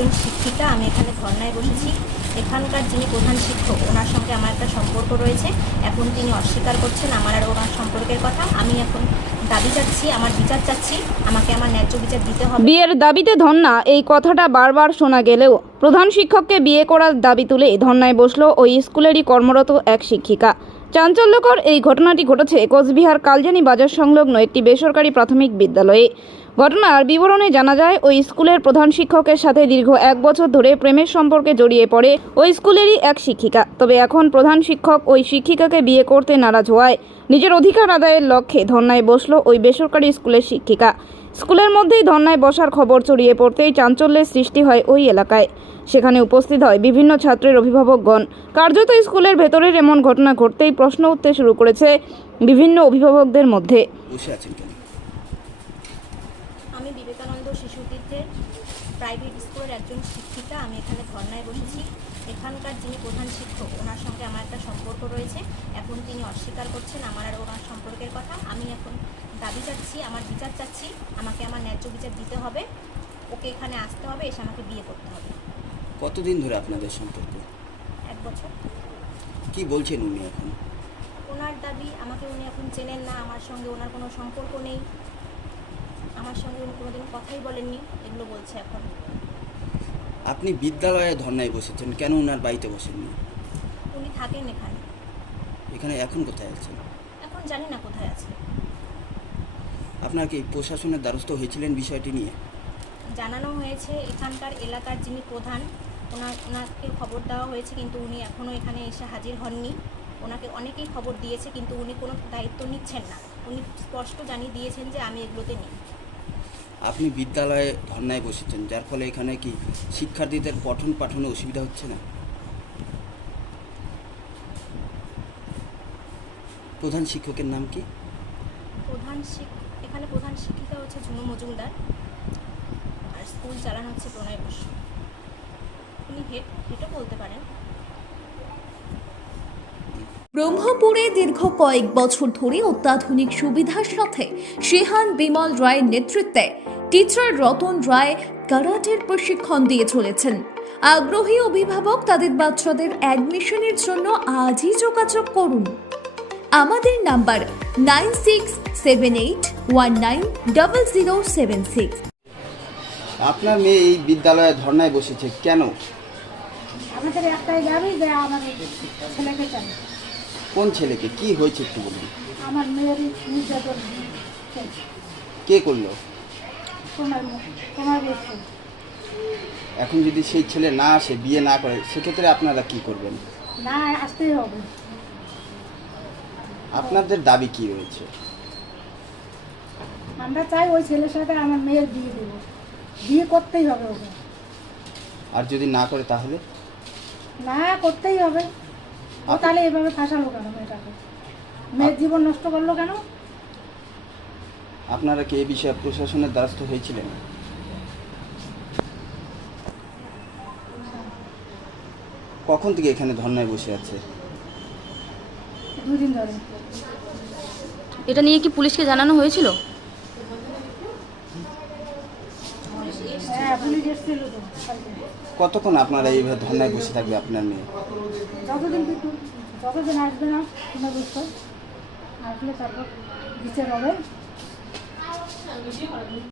একজন শিক্ষিকা। আমি এখানে ধর্নায় বসেছি। এখানকার যিনি প্রধান শিক্ষক, ওনার সঙ্গে আমার একটা সম্পর্ক রয়েছে। এখন তিনি অস্বীকার করছেন আমার আর ওনার সম্পর্কের কথা। আমি এখন দাবি চাচ্ছি, আমার বিচার চাচ্ছি, আমাকে আমার ন্যায্য বিচার দিতে হবে। বিয়ের দাবিতে ধর্না, এই কথাটা বারবার শোনা গেলেও প্রধান শিক্ষককে বিয়ে করার দাবি তুলে ধর্নায় বসলো ওই স্কুলেরই কর্মরত এক শিক্ষিকা। চাঞ্চল্যকর এই ঘটনাটি ঘটেছে কোচবিহার কালজানি বাজার সংলগ্ন একটি বেসরকারি প্রাথমিক বিদ্যালয়ে। ঘটনার বিবরণে জানা যায়, ওই স্কুলের প্রধান শিক্ষকের সাথে দীর্ঘ 1 বছর ধরে প্রেমের সম্পর্কে জড়িয়ে পড়ে ওই স্কুলেরই এক শিক্ষিকা। তবে এখন প্রধান শিক্ষক ওই শিক্ষিকাকে বিয়ে করতে নারাজ হওয়ায় নিজের অধিকার আদায়ের লক্ষ্যে ধর্নায় বসলো ওই বেসরকারি স্কুলের শিক্ষিকা। স্কুলের মধ্যেই ধর্নায় বসার খবর ছড়িয়ে পড়তেই চাঞ্চল্যের সৃষ্টি হয় ওই এলাকায়। সেখানে উপস্থিত হয় বিভিন্ন ছাত্রের অভিভাবকগণ। কার্যত স্কুলের ভেতরের এমন ঘটনা ঘটতেই প্রশ্ন উঠতে শুরু করেছে বিভিন্ন অভিভাবকদের মধ্যে। আমি বিবেকানন্দ শিশুতীর্থের প্রাইভেট স্কুলের একজন শিক্ষিকা। আমি এখানে ধর্নায় বসেছি। এখানকার যিনি প্রধান শিক্ষক, ওনার সঙ্গে আমার একটা সম্পর্ক রয়েছে। এখন তিনি অস্বীকার করছেন আমার আর ওনার সম্পর্কের কথা। আমি এখন দাবি চাচ্ছি, আমার বিচার চাচ্ছি, আমাকে আমার ন্যায্য বিচার দিতে হবে। ওকে এখানে আসতে হবে, এসে আমাকে বিয়ে করতে হবে। কতদিন ধরে আপনাদের সম্পর্ক? 1 বছর। কি বলছেন উনি এখন? ওনার দাবি, আমাকে উনি এখন চেনেন না, আমার সঙ্গে ওনার কোনো সম্পর্ক নেই, আমার সঙ্গে উনি কোনোদিন কথাই বলেননি, এগুলো বলছে এখন। আপনি বিদ্যালয়ে ধর্নায় বসেছেন, কেন ওনার বাড়িতে বসেননি? উনি থাকেন এখানে। এখানে এখন কোথায় আছেন? এখন জানি না কোথায় আছে। আপনার কি প্রশাসনের দ্বারস্থ হয়েছিলেন বিষয়টি নিয়ে? জানানো হয়েছে, এখানকার এলাকার যিনি প্রধান, ওনাকে খবর দেওয়া হয়েছে, কিন্তু উনি এখনও এখানে এসে হাজির হননি। ওনাকে অনেকেই খবর দিয়েছে, কিন্তু উনি কোনো দায়িত্ব নিচ্ছেন না। উনি স্পষ্ট জানিয়ে দিয়েছেন যে আমি এগুলোতে নেই। আপনি বিদ্যালয়ে ধর্নায় বসেছেন, যার ফলে এখানে কি শিক্ষার্থীদের পঠন পাঠনে অসুবিধা হচ্ছে না? প্রধান শিক্ষকের নাম কি? এখানে প্রধান শিক্ষিকা হচ্ছে ঝুনু মজুমদার, আর স্কুল চালানো হচ্ছে প্রণয় বসু। উনি হেডও বলতে পারেন। ব্রহ্মপুরে দীর্ঘ কয়েক বছর ধরে অত্যাধুনিক সুবিধার সাথে শেহান বিমল রায়ের নেতৃত্বে টিচার রতন রায় কারাটের প্রশিক্ষণ দিয়ে চলেছেন। আগ্রহী অভিভাবক তাদের বাচ্চাদের অ্যাডমিশনের জন্য আজই যোগাযোগ করুন। আমাদের নাম্বার 9678190076। আপনার মেয়ে এই বিদ্যালয়ে ধর্নায় বসেছে কেন? আমাদের একটাই দাবি যে আমাদের ছেলেকে চাই। কোন ছেলেকে? কি হয়েছে একটু বলুন। আমার মেয়ের নির্যাতন কে করলো? তোমার বস্তু। এখন যদি সেই ছেলে না আসে, বিয়ে না করে, সেক্ষেত্রে আপনারা কি করবেন? না, আসতেই হবে। আপনাদের দাবি কি রয়েছে? আমরা চাই ওই ছেলের সাথে আমার মেয়ের বিয়ে দেবো, বিয়ে করতেই হবে ওকে। আর যদি না করে তাহলে? না, করতেই হবে। ও তাহলে এভাবে ফাঁসালো কেন মেয়েটাকে? মেয়ের জীবন নষ্ট করলো কেন? আপনারা কি এই বিষয়ে প্রশাসনের দ্বারস্থ হয়েছিলেন? কখন থেকে এখানে ধর্নায় বসে আছে? 2 দিন ধরে। এটা নিয়ে কি পুলিশকে জানানো হয়েছিল? হ্যাঁ, পুলিশ এসেছিল তো কালকে। কতক্ষণ আপনারা এইভাবে ধর্নায় বসে থাকবে আপনার মেয়ে? যতদিন আসবে না তোমার বুঝতে আসলে তারপর বিচার হবে।